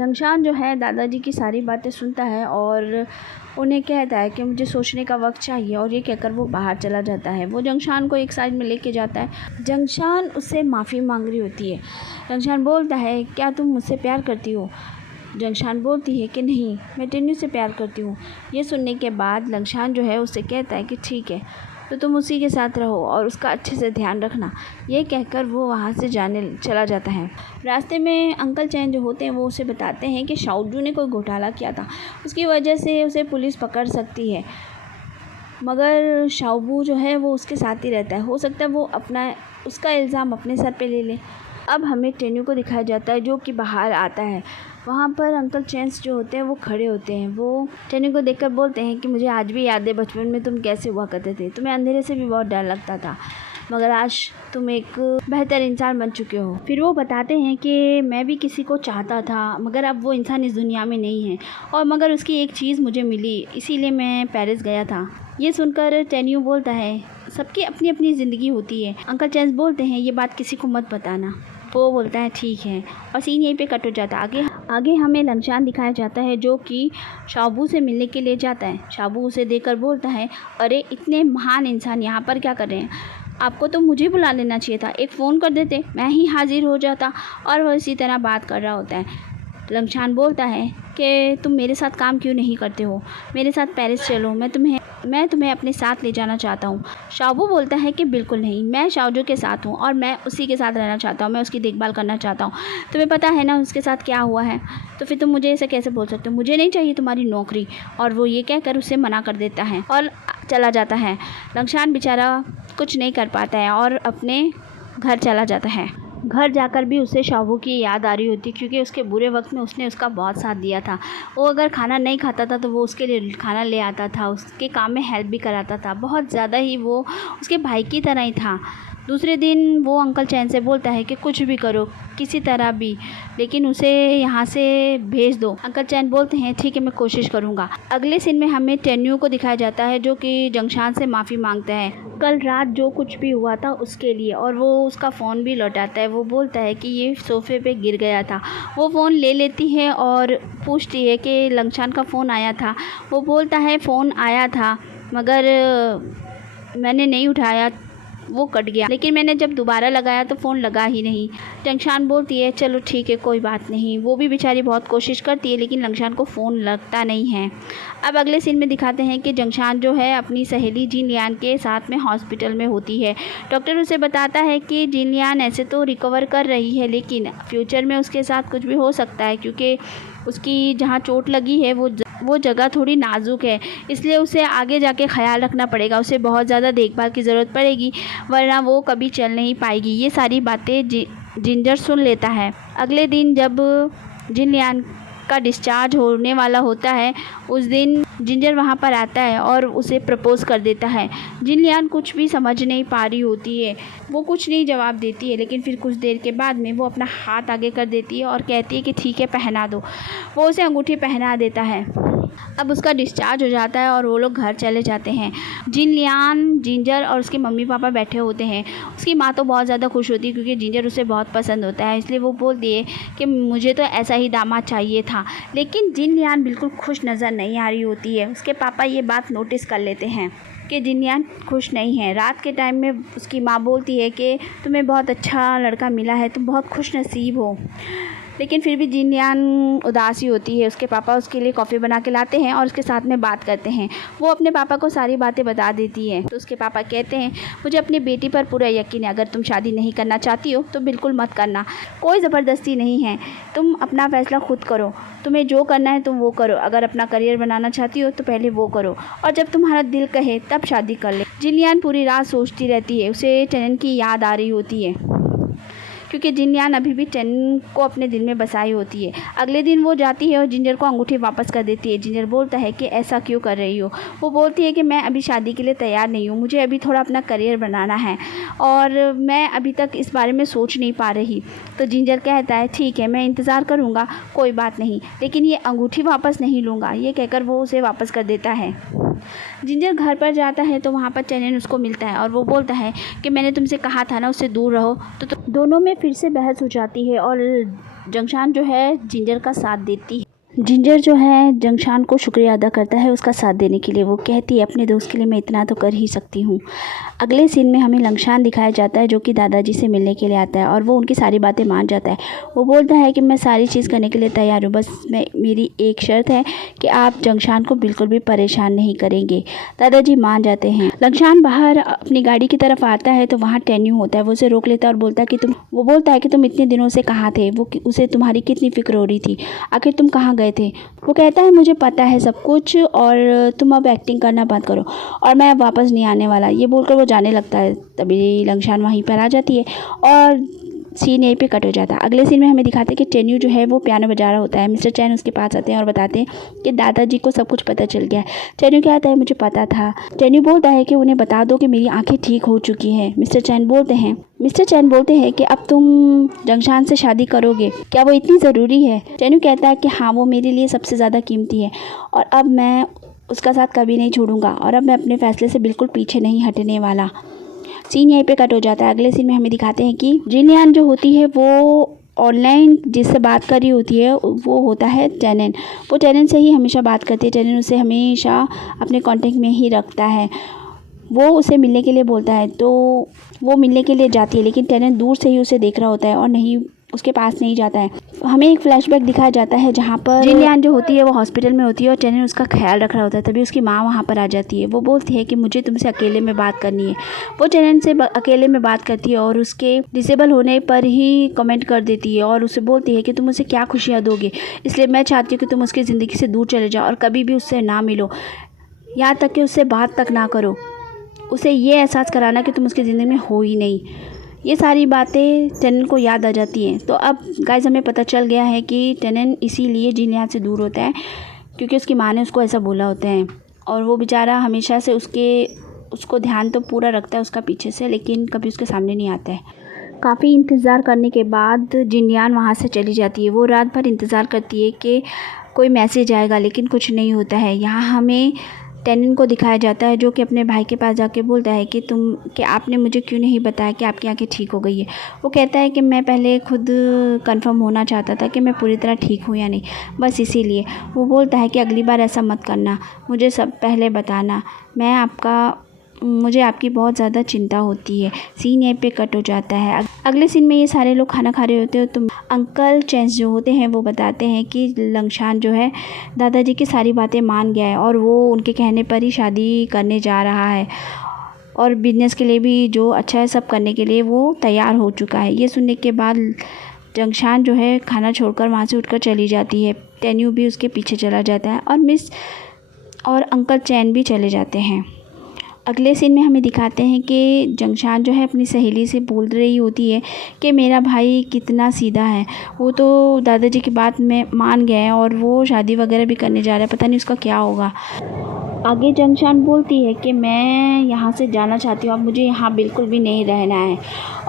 रंगशान जो है दादाजी की सारी बातें सुनता है और उन्हें कहता है कि मुझे सोचने का वक्त चाहिए, और ये कहकर वो बाहर चला जाता है। वो जंगशान को एक साइड में लेके जाता है। जंगशान उससे माफ़ी मांग रही होती है। रंगशान बोलता है, क्या तुम मुझसे प्यार करती हो? जंगशान बोलती है कि नहीं, मैं टेन्यू से प्यार करती हूँ। ये सुनने के बाद रंगशान जो है उससे कहता है कि ठीक है, तो तुम उसी के साथ रहो और उसका अच्छे से ध्यान रखना। ये कहकर वो वहाँ से चला जाता है। रास्ते में अंकल चैन जो होते हैं वो उसे बताते हैं कि शाओजू ने कोई घोटाला किया था, उसकी वजह से उसे पुलिस पकड़ सकती है, मगर शाओबू जो है वो उसके साथ ही रहता है। हो सकता है वो उसका इल्ज़ाम अपने सर पे ले ले। अब हमें टेन्यू को दिखाया जाता है जो कि बाहर आता है। वहाँ पर अंकल चैंस जो होते हैं वो खड़े होते हैं। वो टेन्यू को देखकर बोलते हैं कि मुझे आज भी याद है बचपन में तुम कैसे हुआ करते थे। तुम्हें अंधेरे से भी बहुत डर लगता था, मगर आज तुम एक बेहतर इंसान बन चुके हो। फिर वो बताते हैं कि मैं भी किसी को चाहता था, मगर अब वो इंसान इस दुनिया में नहीं है, और मगर उसकी एक चीज़ मुझे मिली, इसीलिए मैं पेरिस गया था। ये सुनकर टेन्यू बोलता है, सबकी अपनी अपनी ज़िंदगी होती है। अंकल चैंस बोलते हैं, ये बात किसी को मत बताना। वो बोलता है ठीक है, और सीन यहीं पे कट हो जाता है। आगे हमें रंगशान दिखाया जाता है जो कि शाओबू से मिलने के लिए जाता है। शाओबू उसे देखकर बोलता है, अरे इतने महान इंसान यहाँ पर क्या कर रहे हैं? आपको तो मुझे बुला लेना चाहिए था, एक फ़ोन कर देते, मैं ही हाजिर हो जाता। और वो इसी तरह बात कर रहा होता है। रंगशान बोलता है कि तुम मेरे साथ काम क्यों नहीं करते हो, मेरे साथ पेरिस चलो, मैं तुम्हें अपने साथ ले जाना चाहता हूँ। शाओबू बोलता है कि बिल्कुल नहीं, मैं शाओजू के साथ हूँ और मैं उसी के साथ रहना चाहता हूँ, मैं उसकी देखभाल करना चाहता हूँ। तुम्हें पता है ना उसके साथ क्या हुआ है, तो फिर तुम मुझे ऐसे कैसे बोल सकते हो? मुझे नहीं चाहिए तुम्हारी नौकरी। और वो ये कहकर उसे मना कर देता है और चला जाता है। रंगशान बेचारा कुछ नहीं कर पाता है और अपने घर चला जाता है। घर जाकर भी उसे शाओबू की याद आ रही होती, क्योंकि उसके बुरे वक्त में उसने उसका बहुत साथ दिया था। वो अगर खाना नहीं खाता था तो वो उसके लिए खाना ले आता था, उसके काम में हेल्प भी कराता था। बहुत ज़्यादा ही वो उसके भाई की तरह ही था। दूसरे दिन वो अंकल चैन से बोलता है कि कुछ भी करो, किसी तरह भी, लेकिन उसे यहाँ से भेज दो। अंकल चैन बोलते हैं ठीक है, मैं कोशिश करूँगा। अगले सीन में हमें टेन्यू को दिखाया जाता है जो कि जंगशान से माफ़ी मांगता है कल रात जो कुछ भी हुआ था उसके लिए, और वो उसका फ़ोन भी लौटाता है। वो बोलता है कि ये सोफ़े पे गिर गया था। वो फ़ोन ले लेती है और पूछती है कि रंगशान का फ़ोन आया था। वो बोलता है फ़ोन आया था, मगर मैंने नहीं उठाया, वो कट गया, लेकिन मैंने जब दोबारा लगाया तो फ़ोन लगा ही नहीं। रंगशान बोलती है चलो ठीक है, कोई बात नहीं। वो भी बेचारी बहुत कोशिश करती है, लेकिन रंगशान को फ़ोन लगता नहीं है। अब अगले सीन में दिखाते हैं कि जंगशान जो है अपनी सहेली जिन लियान के साथ में हॉस्पिटल में होती है। डॉक्टर उसे बताता है कि जिन लियान ऐसे तो रिकवर कर रही है, लेकिन फ्यूचर में उसके साथ कुछ भी हो सकता है, क्योंकि उसकी जहाँ चोट लगी है वो जगह थोड़ी नाजुक है, इसलिए उसे आगे जाके ख़्याल रखना पड़ेगा। उसे बहुत ज़्यादा देखभाल की ज़रूरत पड़ेगी, वरना वो कभी चल नहीं पाएगी। ये सारी बातें जिंजर सुन लेता है। अगले दिन जब जिन लियान का डिस्चार्ज होने वाला होता है, उस दिन जिंजर वहाँ पर आता है और उसे प्रपोज़ कर देता है। जिन लियान कुछ भी समझ नहीं पा रही होती है, वो कुछ नहीं जवाब देती है, लेकिन फिर कुछ देर के बाद में वो अपना हाथ आगे कर देती है और कहती है कि ठीक है, पहना दो। वो उसे अंगूठी पहना देता है। अब उसका डिस्चार्ज हो जाता है और वो लोग घर चले जाते हैं। जिन लियान, जिंजर और उसके मम्मी पापा बैठे होते हैं। उसकी माँ तो बहुत ज़्यादा खुश होती है, क्योंकि जिंजर उसे बहुत पसंद होता है, इसलिए वो बोलती है कि मुझे तो ऐसा ही दामाद चाहिए था। लेकिन जिन लियान बिल्कुल खुश नज़र नहीं आ रही होती है। उसके पापा ये बात नोटिस कर लेते हैं कि जिन लियान खुश नहीं है। रात के टाइम में उसकी माँ बोलती है कि तुम्हें बहुत अच्छा लड़का मिला है, तुम बहुत खुश नसीब हो। लेकिन फिर भी जिन लियान उदासी होती है। उसके पापा उसके लिए कॉफ़ी बना के लाते हैं और उसके साथ में बात करते हैं। वो अपने पापा को सारी बातें बता देती है, तो उसके पापा कहते हैं मुझे अपनी बेटी पर पूरा यकीन है, अगर तुम शादी नहीं करना चाहती हो तो बिल्कुल मत करना, कोई ज़बरदस्ती नहीं है, तुम अपना फ़ैसला खुद करो, तुम्हें जो करना है तुम वो करो, अगर अपना करियर बनाना चाहती हो तो पहले वो करो, और जब तुम्हारा दिल कहे तब शादी कर ले। जिन लियान पूरी रात सोचती रहती है, उसे टेनन की याद आ रही होती है, क्योंकि जिन लियान अभी भी टेनन को अपने दिल में बसाई होती है। अगले दिन वो जाती है और जिंजर को अंगूठी वापस कर देती है। जिंजर बोलता है कि ऐसा क्यों कर रही हो? वो बोलती है कि मैं अभी शादी के लिए तैयार नहीं हूँ, मुझे अभी थोड़ा अपना करियर बनाना है और मैं अभी तक इस बारे में सोच नहीं पा रही। तो जिंजर कहता है ठीक है, मैं इंतज़ार करूँगा, कोई बात नहीं, लेकिन ये अंगूठी वापस नहीं लूँगा। ये कहकर वो उसे वापस कर देता है। जिंजर घर पर जाता है तो वहाँ पर टेनियन उसको मिलता है और वो बोलता है कि मैंने तुमसे कहा था ना उससे दूर रहो। तो दोनों में फिर से बहस हो जाती है और जंगशान जो है जिंजर का साथ देती है। जिंजर जो है जंगशान को शुक्रिया अदा करता है उसका साथ देने के लिए। वो कहती है अपने दोस्त के लिए मैं इतना तो कर ही सकती हूँ। अगले सीन में हमें लंगशान दिखाया जाता है जो कि दादाजी से मिलने के लिए आता है और वो उनकी सारी बातें मान जाता है। वो बोलता है कि मैं सारी चीज़ करने के लिए तैयार हूँ, बस मेरी एक शर्त है कि आप जंगशान को बिल्कुल भी परेशान नहीं करेंगे। दादाजी मान जाते हैं। लंगशान बाहर अपनी गाड़ी की तरफ आता है तो वहाँ टेन्यू होता है। वो उसे रोक लेता है और बोलता है कि तुम इतने दिनों से कहाँ थे। उसे तुम्हारी कितनी फिक्र हो रही थी, आखिर तुम कहाँ गए थे। वो कहता है मुझे पता है सब कुछ और तुम अब एक्टिंग करना बंद करो और मैं अब वापस नहीं आने वाला। ये बोलकर वो जाने लगता है। तभी लंगशान वहीं पर आ जाती है और सीन यहीं पे कट हो जाता है। अगले सीन में हमें दिखाते हैं कि टेन्यू जो है वो पियानो बजा रहा होता है। मिस्टर चैन उसके पास आते हैं और बताते हैं कि दादाजी को सब कुछ पता चल गया है। टेन्यू कहता है मुझे पता था। टेन्यू बोलता है कि उन्हें बता दो कि मेरी आंखें ठीक हो चुकी हैं। मिस्टर चैन बोलते हैं कि अब तुम जंगशान से शादी करोगे, क्या वो इतनी ज़रूरी है। टेन्यू कहता है कि हाँ, वो मेरे लिए सबसे ज़्यादा कीमती है और अब मैं उसका साथ कभी नहीं छोड़ूंगा और अब मैं अपने फ़ैसले से बिल्कुल पीछे नहीं हटने वाला। सीन यहीं पे कट हो जाता है। अगले सीन में हमें दिखाते हैं कि जिनयान जो होती है वो ऑनलाइन जिससे बात कर रही होती है वो होता है टेनियन। वो टेनियन से ही हमेशा बात करती है। टेनियन उसे हमेशा अपने कांटेक्ट में ही रखता है। वो उसे मिलने के लिए बोलता है तो वो मिलने के लिए जाती है, लेकिन टेनियन दूर से ही उसे देख रहा होता है और नहीं उसके पास नहीं जाता है। हमें एक फ्लैशबैक दिखाया जाता है जहाँ पर जिनयान जो होती है वो हॉस्पिटल में होती है और टेनियन उसका ख्याल रख रहा होता है। तभी उसकी माँ वहाँ पर आ जाती है। वो बोलती है कि मुझे तुमसे अकेले में बात करनी है। वो टेनियन से अकेले में बात करती है और उसके डिसेबल होने पर ही कमेंट कर देती है और उसे बोलती है कि तुम उसे क्या खुशियाँ दोगे, इसलिए मैं चाहती हूँ कि तुम उसकी ज़िंदगी से दूर चले जाओ और कभी भी उससे ना मिलो, यहाँ तक कि उससे बात तक ना करो। उसे ये एहसास कराना कि तुम उसकी ज़िंदगी में हो ही नहीं। ये सारी बातें टेनियन को याद आ जाती हैं। तो अब गाइस हमें पता चल गया है कि टेनियन इसीलिए जिनयान से दूर होता है क्योंकि उसकी माँ ने उसको ऐसा बोला होता है और वो बेचारा हमेशा से उसको ध्यान तो पूरा रखता है उसका पीछे से, लेकिन कभी उसके सामने नहीं आता है। काफ़ी इंतज़ार करने के बाद जिनयान वहाँ से चली जाती है। वो रात भर इंतज़ार करती है कि कोई मैसेज आएगा, लेकिन कुछ नहीं होता है। यहाँ हमें टेनियन को दिखाया जाता है जो कि अपने भाई के पास जाके बोलता है कि आपने मुझे क्यों नहीं बताया कि आपकी आंखें ठीक हो गई है। वो कहता है कि मैं पहले खुद कंफर्म होना चाहता था कि मैं पूरी तरह ठीक हूँ या नहीं, बस इसीलिए। वो बोलता है कि अगली बार ऐसा मत करना, मुझे सब पहले बताना, मुझे आपकी बहुत ज़्यादा चिंता होती है। सीन यहीं पे कट हो जाता है। अगले सीन में ये सारे लोग खाना खा रहे होते हैं तो अंकल चैंस जो होते हैं वो बताते हैं कि लंगशान जो है दादाजी की सारी बातें मान गया है और वो उनके कहने पर ही शादी करने जा रहा है और बिजनेस के लिए भी जो अच्छा है सब करने के लिए वो तैयार हो चुका है। ये सुनने के बाद जंगशान जो है खाना छोड़कर वहाँ से उठकर चली जाती है। टेन्यू भी उसके पीछे चला जाता है और मिस और अंकल चैन भी चले जाते हैं। अगले सीन में हमें दिखाते हैं कि जंगशान जो है अपनी सहेली से बोल रही होती है कि मेरा भाई कितना सीधा है, वो तो दादाजी की बात में मान गया है और वो शादी वगैरह भी करने जा रहा है, पता नहीं उसका क्या होगा। आगे जंगशान बोलती है कि मैं यहाँ से जाना चाहती हूँ, अब मुझे यहाँ बिल्कुल भी नहीं रहना है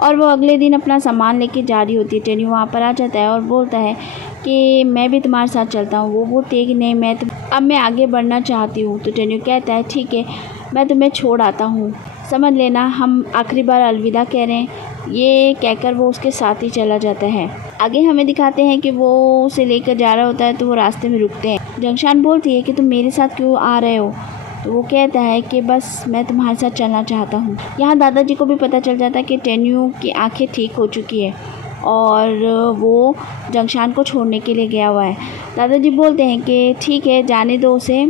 और वो अगले दिन अपना सामान लेके जा रही होती है। टेन्यू वहाँ पर आ जाता है और बोलता है कि मैं भी तुम्हारे साथ चलता हूँ। वो बोलती है कि नहीं, अब मैं आगे बढ़ना चाहती हूँ। तो टेन्यू कहता है ठीक है, मैं तुम्हें छोड़ आता हूँ, समझ लेना हम आखिरी बार अलविदा कह रहे हैं। ये कहकर वो उसके साथ ही चला जाता है। आगे हमें दिखाते हैं कि वो उसे लेकर जा रहा होता है तो वो रास्ते में रुकते हैं। जंगशान बोलती है कि तुम मेरे साथ क्यों आ रहे हो। तो वो कहता है कि बस मैं तुम्हारे साथ चलना चाहता हूँ। यहाँ दादाजी को भी पता चल जाता है कि टेन्यू की आंखें ठीक हो चुकी है और वो जंगशान को छोड़ने के लिए गया हुआ है। दादाजी बोलते हैं कि ठीक है, जाने दो उसे,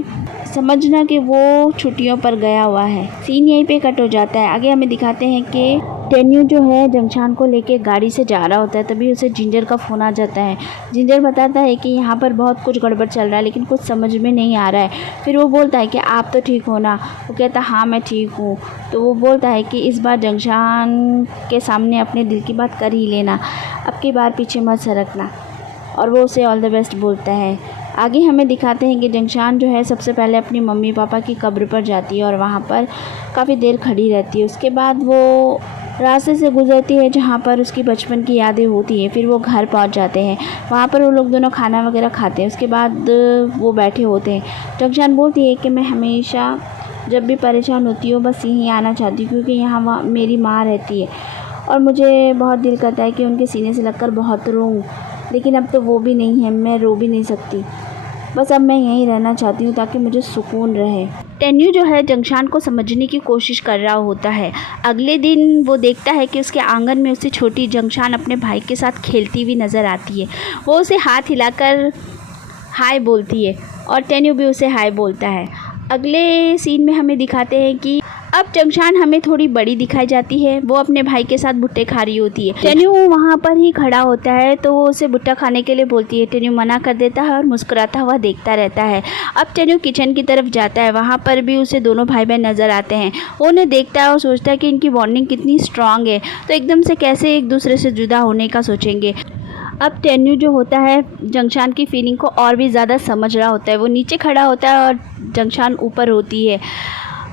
समझना कि वो छुट्टियों पर गया हुआ है। सीन यहीं पे कट हो जाता है। आगे हमें दिखाते हैं कि टेन्यू जो है जंगशान को लेके गाड़ी से जा रहा होता है। तभी उसे जिंजर का फ़ोन आ जाता है। जिंजर बताता है कि यहाँ पर बहुत कुछ गड़बड़ चल रहा है लेकिन कुछ समझ में नहीं आ रहा है। फिर वो बोलता है कि आप तो ठीक हो ना। वो कहता है हाँ मैं ठीक हूँ। तो वो बोलता है कि इस बार जंगशान के सामने अपने दिल की बात कर ही लेना, अब की बार पीछे मत सरकना, और वो उसे ऑल द बेस्ट बोलता है। आगे हमें दिखाते हैं कि जंगशान जो है सबसे पहले अपनी मम्मी पापा की कब्र पर जाती है और वहाँ पर काफ़ी देर खड़ी रहती है। उसके बाद वो रास्ते से गुजरती है जहाँ पर उसकी बचपन की यादें होती हैं। फिर वो घर पहुँच जाते हैं, वहाँ पर वो लोग दोनों खाना वगैरह खाते हैं। उसके बाद वो बैठे होते हैं। जंगशान बोलती है कि मैं हमेशा जब भी परेशान होती हूँ बस यहीं आना चाहती हूँ, क्योंकि यहाँ मेरी माँ रहती है और मुझे बहुत दिल करता है कि उनके सीने से लगकर बहुत रोऊँ, लेकिन अब तो वो भी नहीं है, मैं रो भी नहीं सकती। बस अब मैं यहीं रहना चाहती हूँ ताकि मुझे सुकून रहे। टेन्यू जो है जंगशान को समझने की कोशिश कर रहा होता है। अगले दिन वो देखता है कि उसके आंगन में उससे छोटी जंगशान अपने भाई के साथ खेलती हुई नज़र आती है। वो उसे हाथ हिलाकर हाय बोलती है और टेन्यू भी उसे हाय बोलता है। अगले सीन में हमें दिखाते हैं कि अब जंगशान हमें थोड़ी बड़ी दिखाई जाती है। वो अपने भाई के साथ भुट्टे खा रही होती है। टेन्यू वहाँ पर ही खड़ा होता है तो वो उसे भुट्टा खाने के लिए बोलती है। टेन्यू मना कर देता है और मुस्कुराता हुआ देखता रहता है। अब टेन्यू किचन की तरफ जाता है, वहाँ पर भी उसे दोनों भाई बहन नज़र आते हैं। वो उन्हें देखता है और सोचता है कि इनकी बॉन्डिंग कितनी स्ट्रांग है, तो एकदम से कैसे एक दूसरे से जुदा होने का सोचेंगे। अब टेन्यू जो होता है जंगशान की फीलिंग को और भी ज़्यादा समझ रहा होता है। वो नीचे खड़ा होता है और जंगशान ऊपर होती है।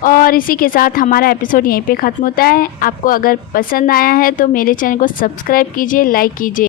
और इसी के साथ हमारा एपिसोड यहीं पे ख़त्म होता है। आपको अगर पसंद आया है तो मेरे चैनल को सब्सक्राइब कीजिए, लाइक कीजिए।